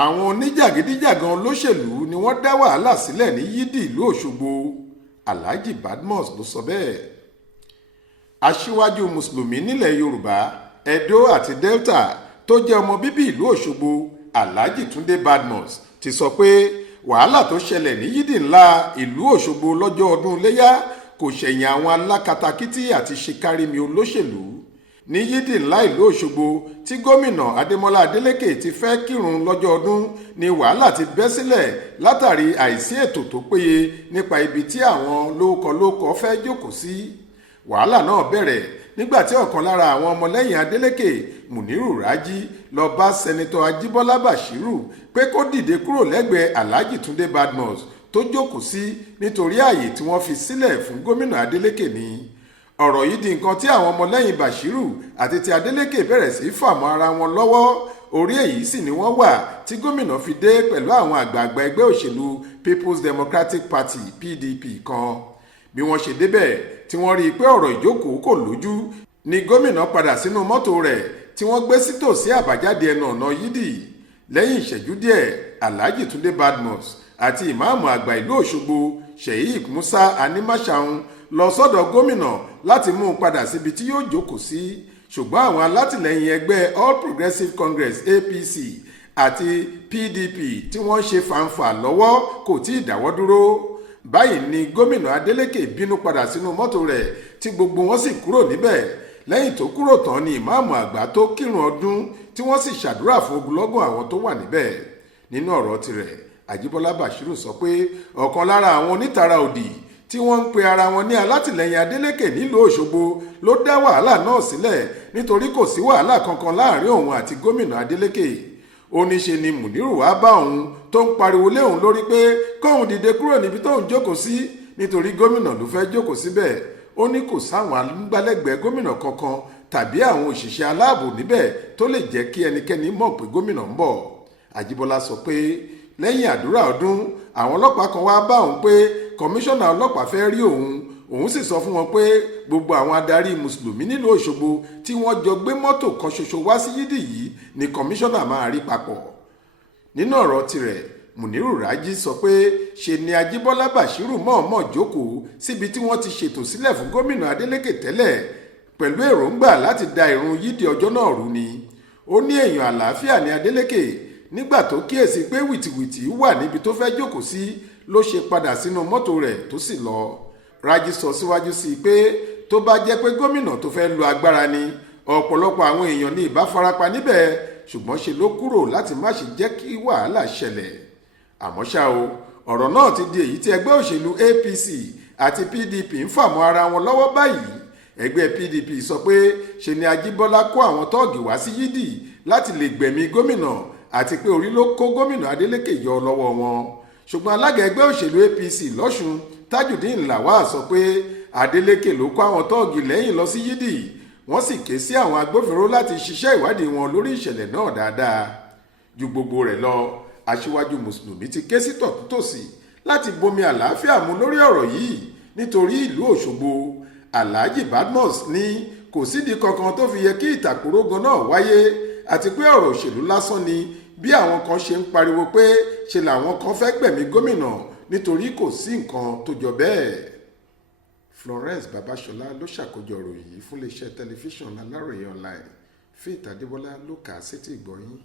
àwọn oníjàgídíjàgan olóṣèlú ni wọ́n dá wàhálà sílẹ̀ ní Yidi ìlú Òṣogbo. Alhaji Badmus ló sọ bẹ́ẹ̀. Aṣíwájú mùsùlùmí nílẹ̀ Yorùbá, Edo àti Delta tó jẹ́ ọmọ bíbí ìlú Òṣogbo, Alhaji Tunde Badmus ti sọ pé wàhálà tó ṣẹlẹ̀ ní Yidi ńlá ìlú Òṣogbo lọ́jọ́ ọdún Iléyá kò ṣẹ̀yìn àwọn alákatakítí àti ṣìkàrìmí olóṣèlú. Ní Yidi ńlá ìlú Òṣogbo tí gómìnà Adémọ́lá Adélékè ti fẹ́ kírun lọ́jọ́ ọdún ni wàhálà ti bẹ́ sílẹ̀ látàrí àìsí ètò tó péye nípa ibi tí àwọn lóókọ fẹ́ jókòó sí. Wàhálà náà bẹ̀rẹ̀ nígbà tí ọ̀kan lára àwọn ọmọlẹ́yìn Adélékè, Muniru Raji, lọ bá sẹ́nitọ́ Ajíbọ́lá Bashiru pé kó dìde kúrò lẹ́gbẹ̀ẹ́ Alhaji Tunde Badmus tó jókòó sí nítorí ààyè tí wọ́n fi sílẹ̀ fún gómìnà Adélékè ni. Ọ̀rọ̀ yìí di nǹkan tí àwọn ọmọlẹ́yìn Bashiru àti ti Adélékè bẹ̀rẹ̀ sí fàmọ́ ara wọn lọ́wọ́. Orí èyí sì ni wọ́n wà tí gómìnà fi dé pẹ̀lú àwọn àgbààgbà ẹgbẹ́ òṣèlú People's Democratic Party PDP kan. Bí wọ́n ṣe débẹ̀ tí wọ́n rí i pé ọ̀rọ̀ ìjókòó kò lójú ni gómìnà padà sínú mọ́tò rẹ̀ tí wọ́n gbé sítòsí àbájáde ẹnu ọ̀nà Yidi. Lẹ́yìn ìṣẹ́jú díẹ̀, Alhaji Tunde Badmus àti ìmáàmù àgbà ìlú Òṣogbo Sheikh Musa Animashaun lọ sọ́dọ̀ gómìnà láti mú un padà síbi tí yóò jókòó sí. Ṣùgbọ́n àwọn alátìlẹyìn ẹgbẹ́ All Progressives Congress APC àti PDP tí wọ́n ṣe fàǹfà lọ́wọ́ kò tí ì dáwọ́ dúró. Báyìí ni gómìnà Adélékè bínú padà sínú mọ́tò rẹ̀ tí gbogbo wọn sì kúrò níbẹ̀. Lẹ́yìn tó kúrò tán ni ìmáàmù àgbà tó kírun ọdún tí wọ́n sì ṣàdúrà fún ogunlọ́gọ̀ àwọn tó wà níbẹ̀. Nínú ọ̀rọ̀ tirẹ̀, Ajíbọ́lá Bashiru sọ pé ọ̀kan lára àwọn onítara òdì tí wọ́n ń pe ara wọn ní alátìlẹyìn Adélékè nílùú Òṣogbo ló dá wàhálà náà sílẹ̀ nítorí kò sí wàhálà kankan láàrin òun àti gómìnà Adélékè. Ó ní ṣe ni Muniru wá bá òun tó ń pariwo lé òun lórí pé kóun dìde kúrò níbi tóun jókòó sí nítorí gómìnà ló fẹ́ jókòó síbẹ̀. Ó ní kò sáwọn amúgbálẹ́gbẹ̀ẹ́ gómìnà kankan tàbí àwọn òṣìṣẹ́ aláàbò níbẹ̀ tó lè jẹ́ kí ẹnikẹ́ni mọ̀ pé gómìnà ń bọ̀. Ajíbọ́lá sọ pé lẹ́yìn àdúrà ọdún àwọn ọlọ́pàá kan wá bá òun pé kọmíṣánná ọlọ́pàá fẹ́ rí òun sì sọ fún wọn pé gbogbo àwọn adarí mùsùlùmí nílùú Òṣogbo tí wọ́n jọ gbé mọ́tò kan ṣoṣo wá sí Yidi yìí ni kọmíṣánná máa rí papọ̀. Nínú ọ̀rọ̀ tirẹ̀, Muniru Raji sọ pé ṣe ni Ajíbọ́lá Bashiru mọ̀ọ́mọ̀ jókòó síbi tí wọ́n ti ṣètò sílẹ̀ fún gómìnà Adélékè tẹ́lẹ̀ pẹ̀lú èròǹgbà láti da ìrun Yidi ọjọ́ náà rú ni. Ó ní èèyàn àlàáfíà ní Adélékè. Nígbà tó kíyèsí pé wìtìwìtì wà níbi tó fẹ́ jókòó sí ló ṣe padà sínú mọ́tò rẹ̀ tó sì lọ. Raji sọ síwájú sí i pé tó bá jẹ́ pé gómìnà tó fẹ́ lo agbára ni ọ̀pọ̀lọpọ̀ àwọn èèyàn ní ìbá farapa níbẹ̀, ṣùgbọ́n ṣe ló kúrò láti má ṣe jẹ́ kí wàhálà ṣẹlẹ̀. Àmọ́ ṣá o, ọ̀rọ̀ náà ti di èyí tí ẹgbẹ́ òṣèlú APC àti PDP ń fà mọ́ ara wọn lọ́wọ́ báyìí. Ẹgbẹ́ PDP sọ pé ṣe ni Ajíbọ́lá kó àwọn tọ́ọ̀gì wá sí Yidi láti lè gbẹ̀mí gómìnà àti pé orí ló kó gómìnà Adélékè yọ lọ́wọ́ wọn. Ṣùgbọ́n alága ẹgbẹ́ òṣèlú APC lọ́ṣun Tajudeen Lawal sọ pé Adélékè ló kó àwọn tọ́ọ̀gì lẹ́yìn lọ sí Yidi. Wọ́n sì ké sí àwọn agbófinró láti ṣiṣẹ́ ìwádìí wọn lórí ìṣẹ̀lẹ̀ náà dáadáa. Ju gbogbo rẹ̀ lọ, aṣíwájú mùsùlùmí ti ké sí tọ̀túntòsì láti bomi àlàáfíà mu lórí ọ̀rọ̀ yìí nítorí ìlú Òṣogbo. Alhaji Badmus ní kò sídìí kankan tó fi yẹ kí ìtàkùrọ̀gàn náà wáyé àti pé ọ̀rọ̀ òṣèlú lásán ni bí àwọn kan ṣe ń pariwo pé ṣe làwọn kan fẹ́ gbẹ̀mí gómìnà nítorí kò sí nǹkan tó jọ bẹ́ẹ̀. Florence Babasola ló ṣàkójọ ìròyìn yìí fún iléeṣẹ́ tẹlifíṣàn Aláròye online. Faith Adébọ́lá ló kà á sétí ìgbọ́ yín.